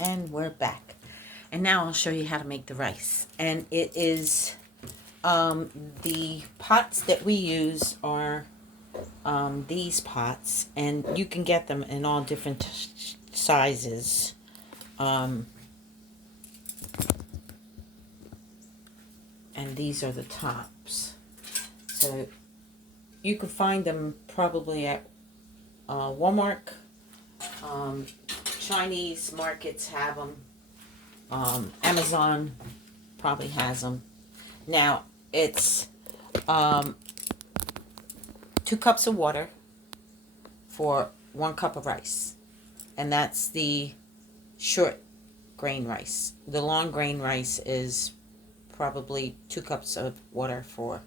And we're back. And now I'll show you how to make the rice. And it is, the pots that we use are these pots. And you can get them in all different sizes. And these are the tops. So you can find them probably at Walmart. Chinese markets have them. Amazon probably has them. Now, it's 2 cups of water for 1 cup of rice. And that's the short grain rice. The long grain rice is probably 2 cups of water for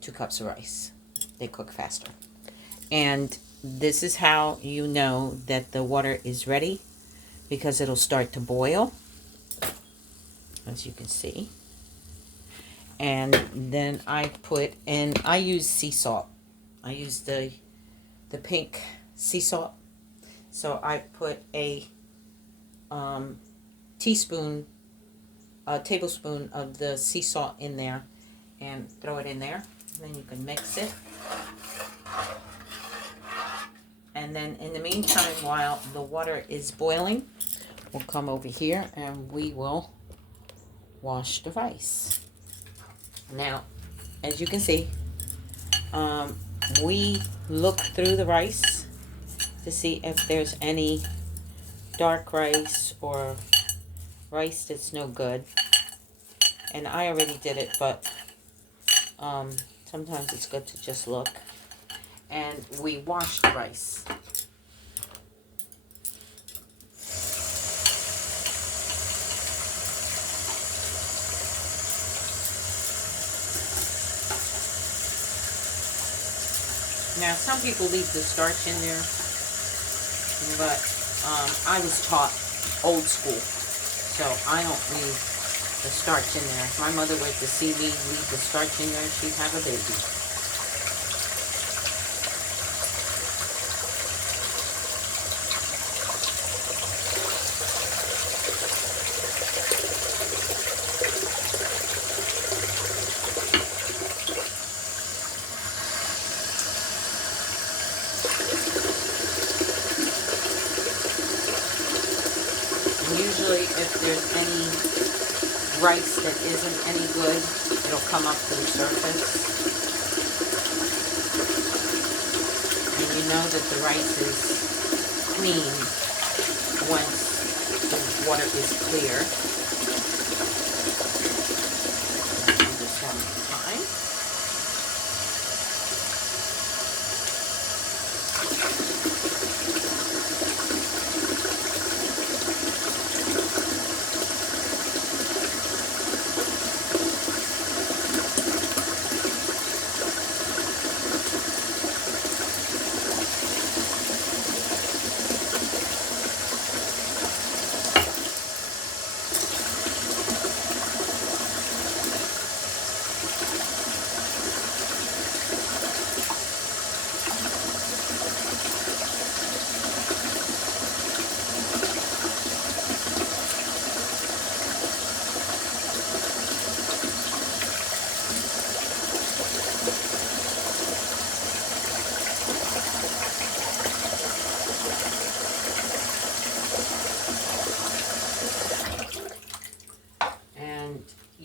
2 cups of rice. They cook faster. And this is how you know that the water is ready, because it'll start to boil, as you can see. And then I put in, I use sea salt. I use the pink sea salt. So I put a tablespoon of the sea salt in there and throw it in there. And then you can mix it. And then in the meantime, while the water is boiling, we'll come over here and we will wash the rice. Now, as you can see, we look through the rice to see if there's any dark rice or rice that's no good. And I already did it, but sometimes it's good to just look. And we wash the rice. Now, some people leave the starch in there, but I was taught old school, so I don't leave the starch in there. If my mother were to see me leave the starch in there, she'd have a baby. Usually, if there's any rice that isn't any good, it'll come up to the surface. And you know that the rice is clean once the water is clear. Do this one more time.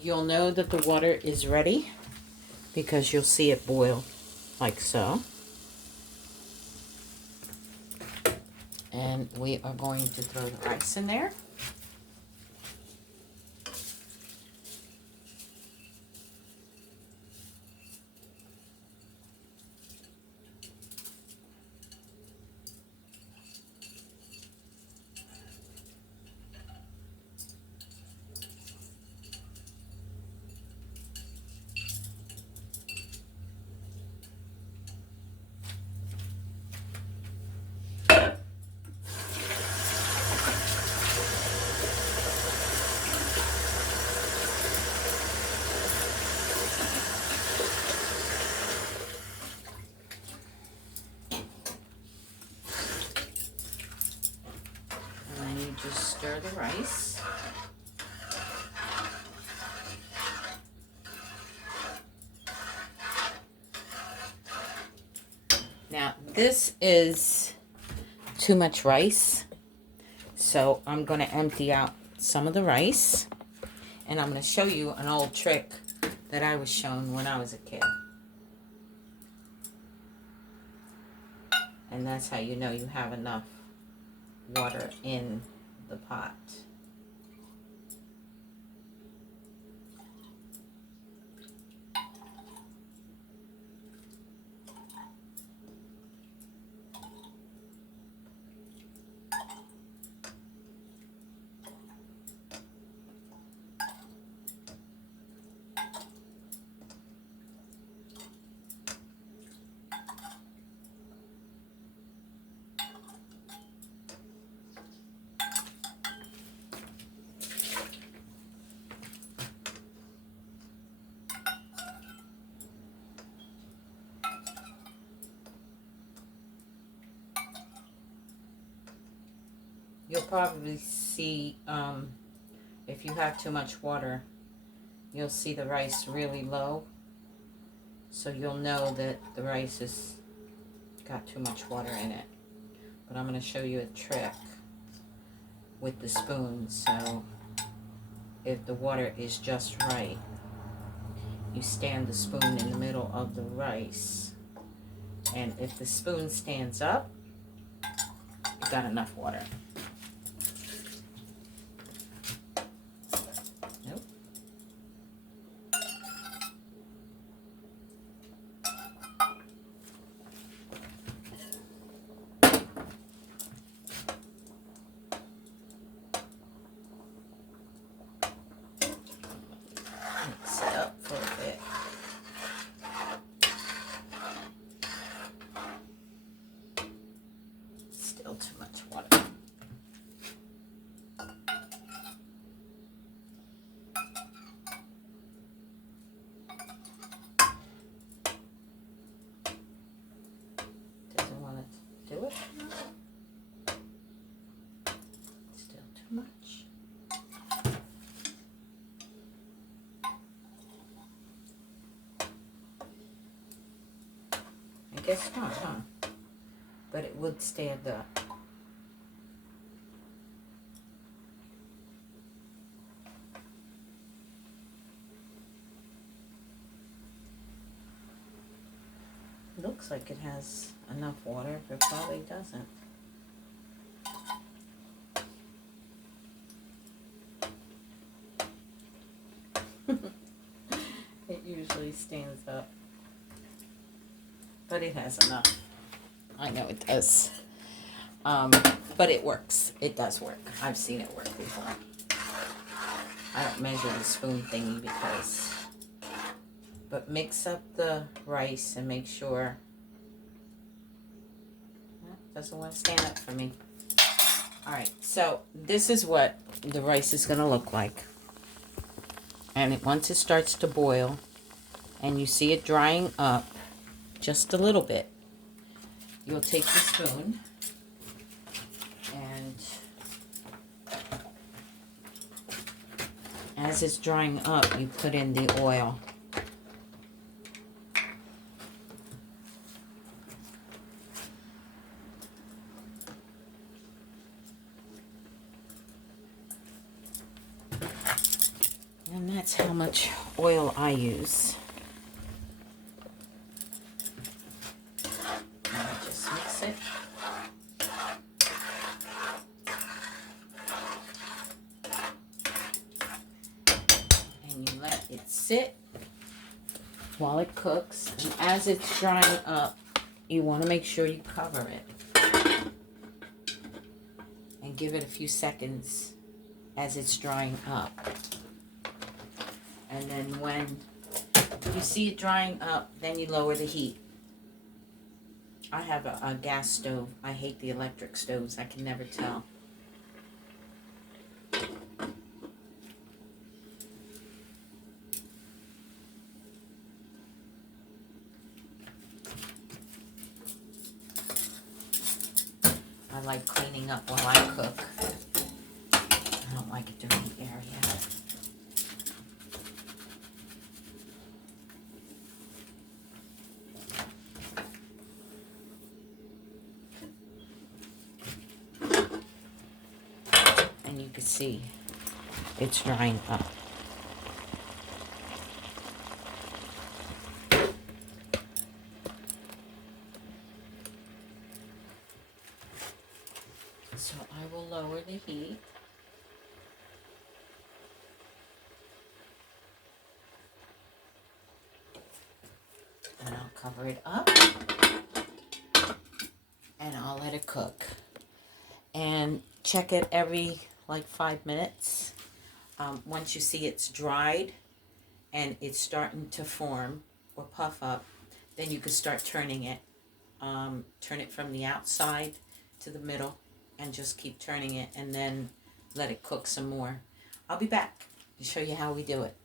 You'll know that the water is ready because you'll see it boil like so. And we are going to throw the rice in there. water the rice. Now, this is too much rice, so I'm going to empty out some of the rice, and I'm going to show you an old trick that I was shown when I was a kid. And that's how you know you have enough water in the pot. You'll probably see, if you have too much water, you'll see the rice really low. So you'll know that the rice has got too much water in it. But I'm going to show you a trick with the spoon. So if the water is just right, you stand the spoon in the middle of the rice. And if the spoon stands up, you've got enough water. Nope. Mix it up for a bit. Still too much water. Doesn't want to do it. Still too much. I guess not, huh? But it would stand up. Looks like it has enough water, but probably doesn't. It usually stands up. But it has enough. I know it does. But it works. It does work. I've seen it work before. I don't measure the spoon thingy because... But mix up the rice and make sure... Doesn't want to stand up for me. Alright, so this is what the rice is going to look like. And once it starts to boil, and you see it drying up just a little bit, you'll take the spoon and as it's drying up, you put in the oil. And that's how much oil I use. Now just mix it. And you let it sit while it cooks. And as it's drying up, you want to make sure you cover it. And give it a few seconds as it's drying up. And then when you see it drying up, then you lower the heat. I have a gas stove. I hate the electric stoves. I can never tell. I like cleaning up while I cook. you can see it's drying up. So I will lower the heat. And I'll cover it up. And I'll let it cook. And check it every like 5 minutes. Once you see it's dried and it's starting to form or puff up, then you can start turning it. Turn it from the outside to the middle and just keep turning it, and then let it cook some more. I'll be back to show you how we do it.